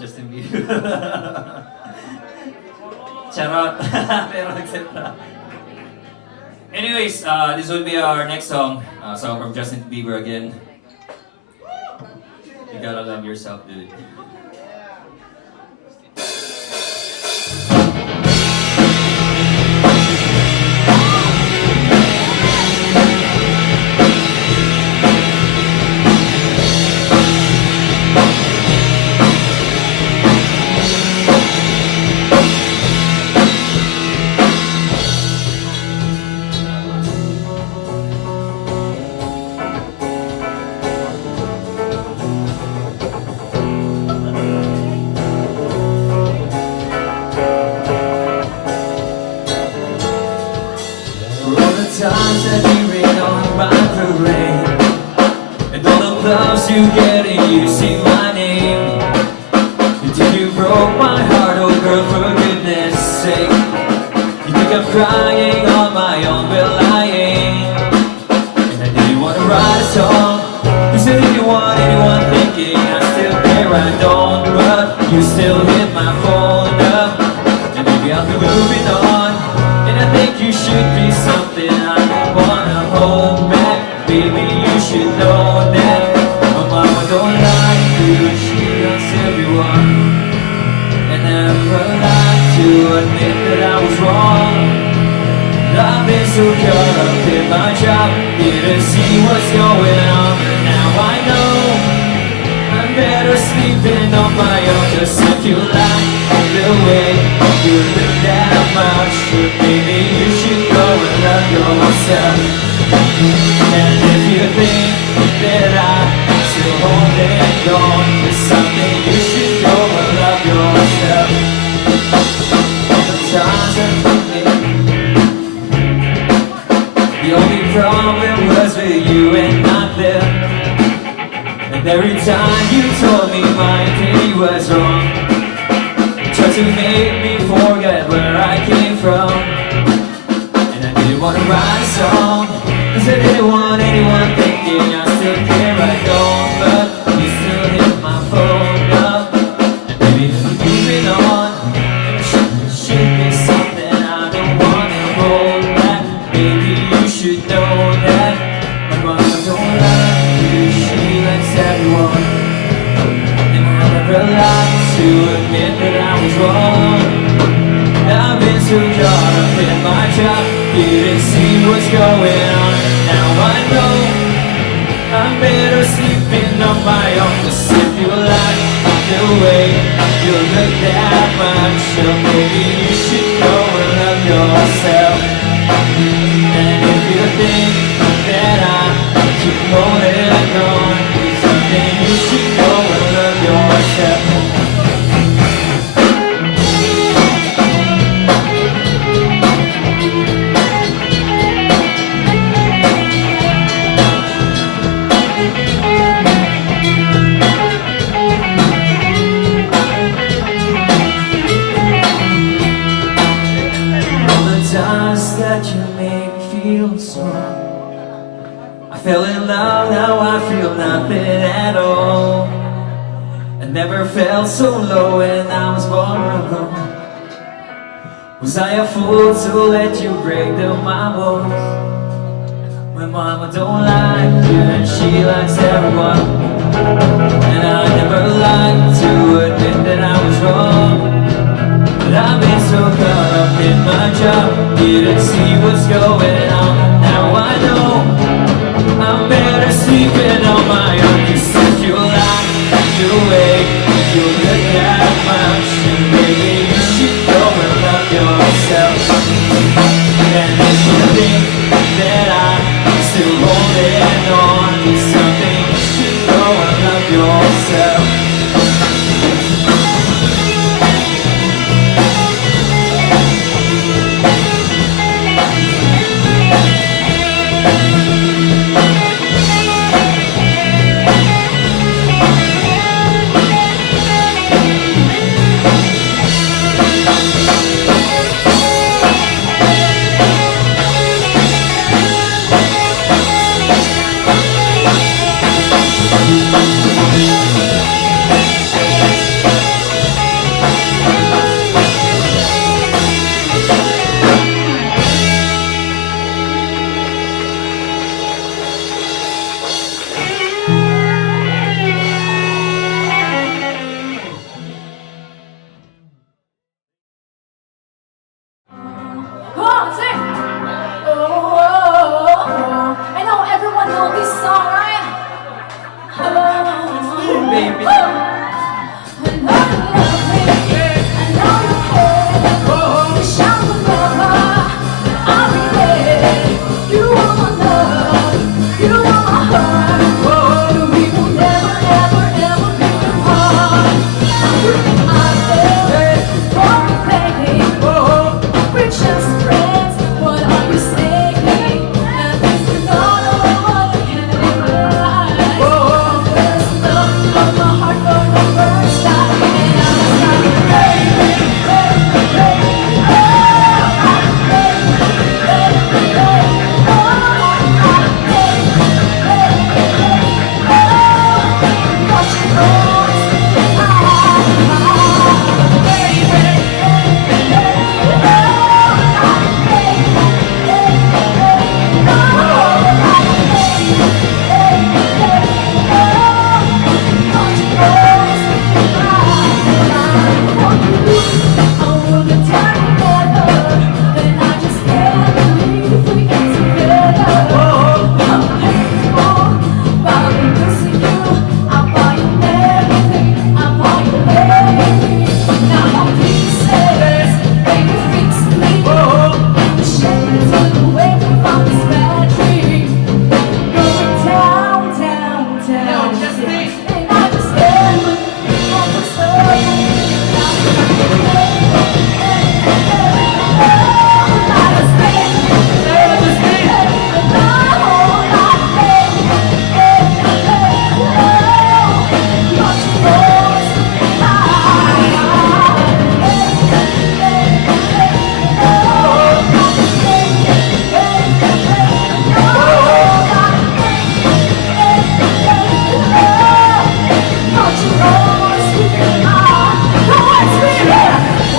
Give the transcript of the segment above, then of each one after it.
Justin Bieber. Charot. Pero etc. Anyways, this will be our next song. Song from Justin Bieber again. You gotta love yourself, dude. Times that you rain on my parade, and all the clubs you get and you sing my name. Until you broke my heart, oh girl, for goodness sake. You think I'm crying on my own, well I ain't. And I didn't want to write a song. You said if you want anyone thinking I still care, I don't. But you still hit my phone up, and maybe I'll be moving on. And I think you should be something I don't wanna hold back. Baby, you should know that my mama don't like you, she loves everyone. And I never like to admit that I was wrong. I've been so caught up in my job, didn't see what's going on. But now I know I'm better sleeping on my own. Just if you like the way you look that much, maybe you should go and love yourself. And if you think that I'm still holding on to something, you should go and love yourself. Sometimes I'm thinking the only problem was with you and not them. And every time you told me my opinion was wrong, tried to make me forget where I came from. And I didn't want to write a song, cause I didn't want anyone thinking I still care, I don't. But you still hit my phone up, and baby, I'm moving on. And it should be something I don't want to hold back. Baby, you should know that my mama don't like you, she likes everyone. And I never lied to admit that I was wrong. I've been so caught up in my job, didn't see what's going on. Now I know I'm better sleeping on my own. Cause if you like the way you look that much, so maybe you should go and love yourself. And if you think that I keep holding on to something, you should go and love yourself. That you make me feel strong. I fell in love, now I feel nothing at all. I never felt so low when I was vulnerable. Was I a fool to let you break down my walls? My mama don't like you and she likes everyone. And I never liked to admit that I was wrong. But I've been so caught up in my job, didn't see what's going on. Now I know I'm better sleeping on my own. Cause if you like the way you look that much, maybe you should go and love yourself. And if you think that I'm still holding on to something, you should go and love yourself. baby.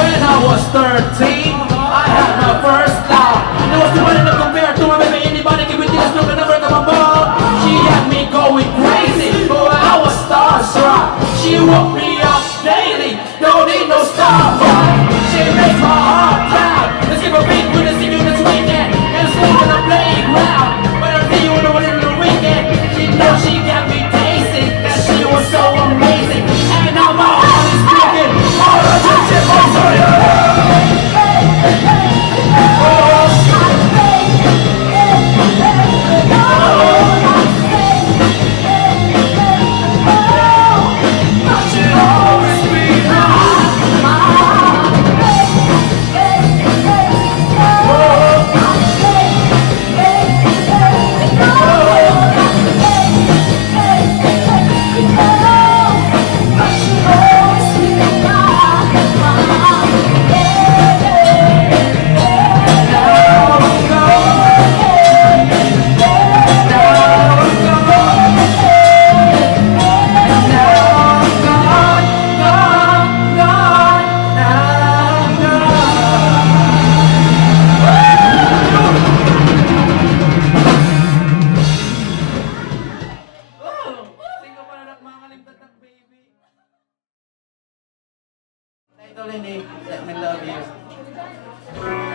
When I was 13, I had my first love. There was nobody to compare to her, baby. Anybody can be just looking over at my ball. She had me going crazy, but I was starstruck. She woke me up daily, don't need no Starbucks. She makes my heart proud. Let's give a beat when I see you this weekend, and sleep in the playground. When I see you in the weekend, she knows she got me tasting that she was so amazing, and now my heart is broken. All of the shit was on you. Let me love you.